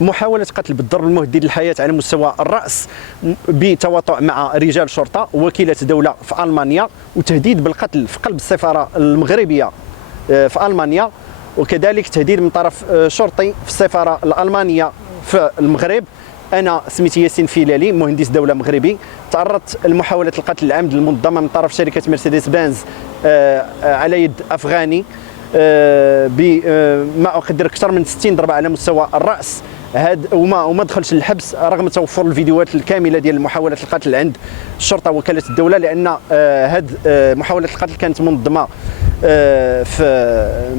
محاولة قتل بالضرب المهدد للحياة على مستوى الرأس بتواطؤ مع رجال شرطة ووكيلة دولة في ألمانيا، وتهديد بالقتل في قلب السفارة المغربية في ألمانيا، وكذلك تهديد من طرف شرطي في السفارة الألمانية في المغرب. أنا سميتي ياسين فيلالي، مهندس دولة مغربي، تعرضت لمحاولة القتل العمد المنظمة من طرف شركة مرسيدس بنز على يد أفغاني بما أقدر أكثر من 60 ضربة على مستوى الرأس. وما دخلش للحبس رغم توفر الفيديوهات الكامله ديال محاوله القتل عند الشرطه وكاله الدوله، لان هذه محاوله القتل كانت منظمه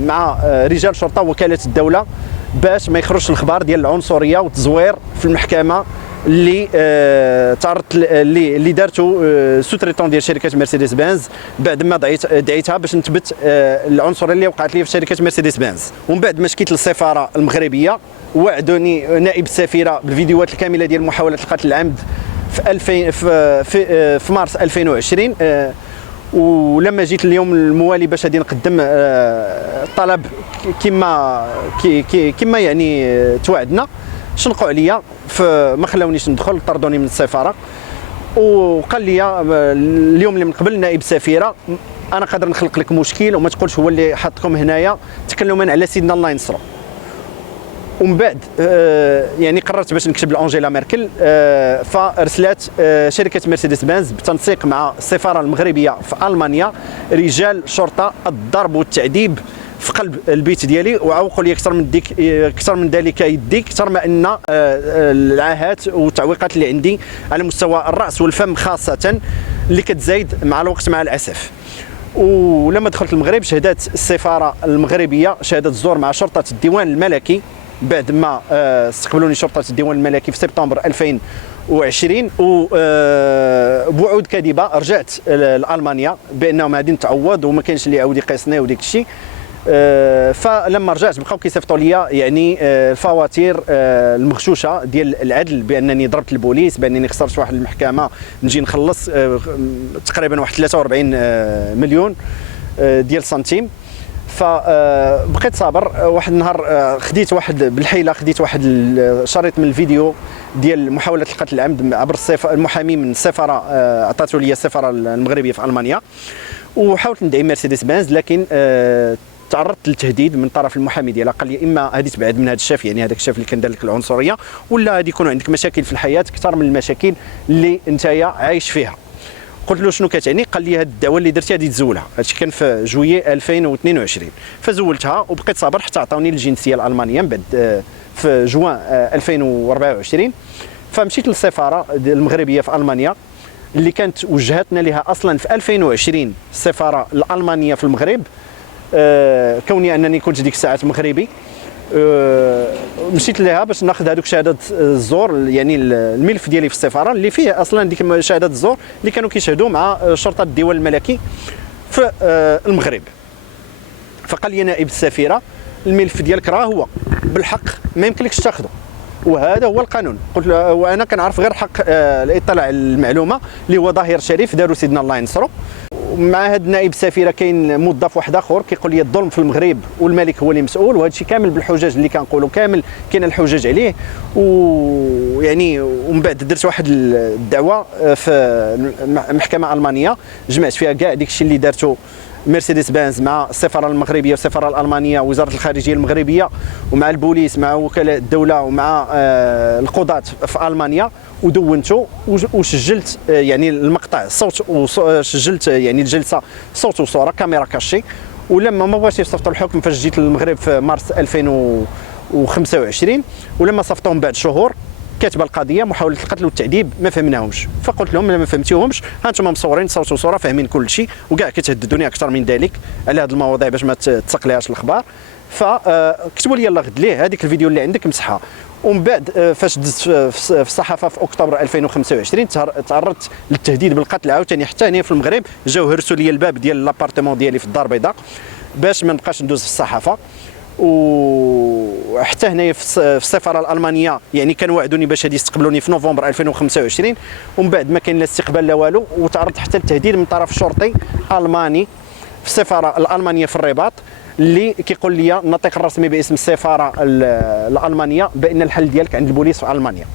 مع رجال شرطه وكاله الدوله باش ما يخرجش الخبر ديال العنصريه والتزوير في المحكمه اللي تعرضت اللي دارته سوتريتون ديال شركه مرسيدس بنز بعد ما دعيتها باش نثبت العنصريه اللي وقعت لي في شركه مرسيدس بنز. ومن بعد ما شكيت للسفاره المغربيه وعدوني نائب السفيره بالفيديوهات الكامله ديال محاوله القتل العمد في مارس 2020. ولما جيت اليوم الموالي باش غادي نقدم الطلب كما يعني توعدنا، شنقوا عليا ما خلاونيش ندخل، طردوني من السفاره. وقال لي اليوم اللي من قبل نائب السفيره انا قادر نخلق لك مشكل وما تقولش هو اللي حطكم هنايا تكلما على سيدنا الله ينصرو. ومن بعد يعني قررت باش نكتب لأنجيلا ميركل، فارسلت شركه مرسيدس بنز بالتنسيق مع السفاره المغربيه في المانيا رجال شرطه الضرب والتعذيب في قلب البيت ديالي، وعوقوا لي اكثر من ذلك يدي، اكثر ما ان العاهات والتعويقات اللي عندي على مستوى الراس والفم خاصه اللي كتزايد مع الوقت مع الاسف. ولما دخلت المغرب شهدت السفاره المغربيه شهاده الزور مع شرطه الديوان الملكي بعد ما استقبلوني شرطه الديوان الملكي في سبتمبر 2020، وبوعود كاذبه رجعت لالمانيا بانهم غادي نتعوض وما كاينش اللي يعاود يقيسني وديك الشيء. فلما رجعت بقاو كيصيفطوا لي يعني الفواتير المغشوشه ديال العدل بانني ضربت البوليس، بانني خسرت واحد المحكمه نجي نخلص تقريبا واحد 43 مليون ديال سنتيم. فبقيت صابر. واحد النهار خديت واحد بالحيله خديت واحد الشريط من الفيديو ديال محاوله القتل العمد عبر المحامي من السفاره، عطاته لي السفاره المغربيه في المانيا، وحاولت ندعي مرسيدس بنز، لكن تعرضت للتهديد من طرف المحامي ديالها. قال لي اما غادي تبعد من هذا الشاف، يعني هذاك الشاف اللي كان دار لك العنصريه، ولا غادي يكون عندك مشاكل في الحياه اكثر من المشاكل اللي نتايا عايش فيها. قلت له شنو كتعني؟ قال لي هذه الدعوه اللي درتي غادي تزولها. هادشي كان في جويي 2022. فزولتها وبقيت صابر حتى عطاوني الجنسيه الالمانيه من بعد في جوان 2024. فمشيت للسفاره المغربيه في المانيا اللي كانت وجهتنا لها اصلا في 2020 السفاره الالمانيه في المغرب، كوني انني كنت ديك الساعات مغربي. مشيت لها باش ناخذ هذوك شهاده الزور، يعني الملف ديالي في السفاره اللي فيه اصلا ديك شهاده الزور اللي كانوا كيشهدوا مع شرطه الديوان الملكي في المغرب. فقال لي نائب السفيره الملف ديالك راه هو بالحق ما يمكنلكش تاخذه، وهذا هو القانون. قلت له وانا كنعرف غير حق الاطلاع على المعلومه اللي هو ظاهر شريف داروا سيدنا الله ينصرو. مع هذا نائب السفيره كاين موظف واحد اخر كيقول لي الظلم في المغرب والملك هو اللي مسؤول، وهذا الشيء كامل بالحجج اللي كنقولوا كامل كاين الحجج عليه. ويعني ومن بعد درت واحد الدعوه في محكمه المانيه جمعت فيها كاع داك الشيء اللي دارته مرسيدس بنز مع السفاره المغربيه والسفاره الالمانيه ووزاره الخارجيه المغربيه ومع البوليس مع وكلاء الدوله ومع القضاة في المانيا، ودونته وسجلت يعني المقطع الصوت، وسجلت يعني الجلسه صوت وصوره كاميرا كاشي. ولما ما بغاش يصيفطوا الحكم فاش جيت للمغرب في مارس 2025، ولما صيفطوهم بعد شهور كاتبه القضيه محاوله القتل والتعذيب ما فهمناهمش. فقلت لهم ما فهمتيهمش، ها انتم مصورين صوت وصوره فاهمين كل شيء وكاع كتهددوني اكثر من ذلك على هذه المواضيع باش ما تسقليهاش الاخبار. فكتبوا لي يلاه غد ليه هذيك الفيديو اللي عندك مسحها. ومن بعد فاش دزت في الصحافه في اكتوبر 2025 تعرضت للتهديد بالقتل عاوتاني حتى هنا في المغرب. جاو هرسوا لي الباب ديال لابارتمون ديالي في الدار البيضاء باش ما نبقاش ندوز في الصحافه. وحتى هنايا في السفاره الالمانيه يعني كانوا وعدوني باش غادي يستقبلوني في نوفمبر 2025، ومن بعد ما كاين لا استقبال لا والو. وتعرضت حتى للتهديد من طرف شرطي الماني في السفاره الالمانيه في الرباط، اللي كيقول لي الناطق الرسمي باسم السفاره الالمانيه بان الحل ديالك عند البوليس في المانيا،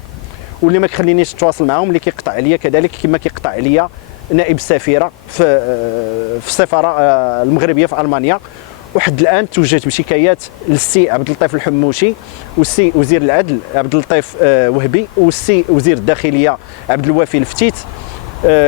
واللي ما كيخلينيش نتواصل معهم، اللي كيقطع عليا كذلك كما كيقطع عليا نائب السفيره في السفاره المغربيه في المانيا. وحد الان توجهت بشكايات للسي عبد اللطيف الحموشي والسي وزير العدل عبد اللطيف وهبي والسي وزير الداخليه عبد الوافي الفتيت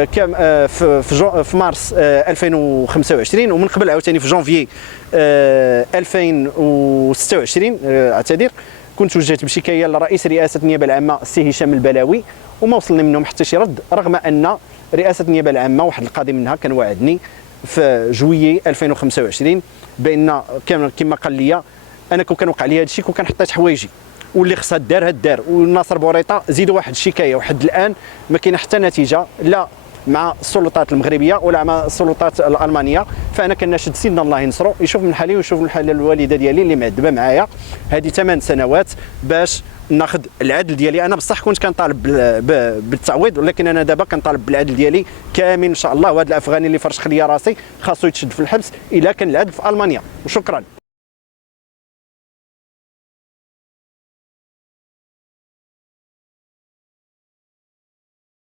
في مارس 2025، ومن قبل عاوتاني في جونفي 2026 اعتذر. كنت وجهت بشكايه لرئيس رئاسه النيابه العامه السي هشام البلاوي، وما وصلني منهم حتى شي رد، رغم ان رئاسه النيابه العامه واحد القاضي منها كان وعدني في جويي 2025 بان كما قال لي انا كون كان وقع لي هذا الشيء، كون كان حطيت حوايجي واللي خصها دار هاد والناصر بوريطه زيدوا واحد الشكايه، وحد الان ما كاينه حتى نتيجه لا مع السلطات المغربيه ولا مع السلطات الالمانيه. فانا كناشد سيدنا الله ينصرو يشوف من حالي ويشوف من حال الوالده ديالي اللي معذبه معايا هذه 8 سنوات باش ناخذ العدل ديالي. انا بصح كنت كنطالب بالتعويض، ولكن انا دابا كنطالب بالعدل ديالي كامل ان شاء الله. وهذا الافغاني اللي فرشخ ليا راسي خاصو يتشد في الحبس الا كان العدل في المانيا. وشكرا.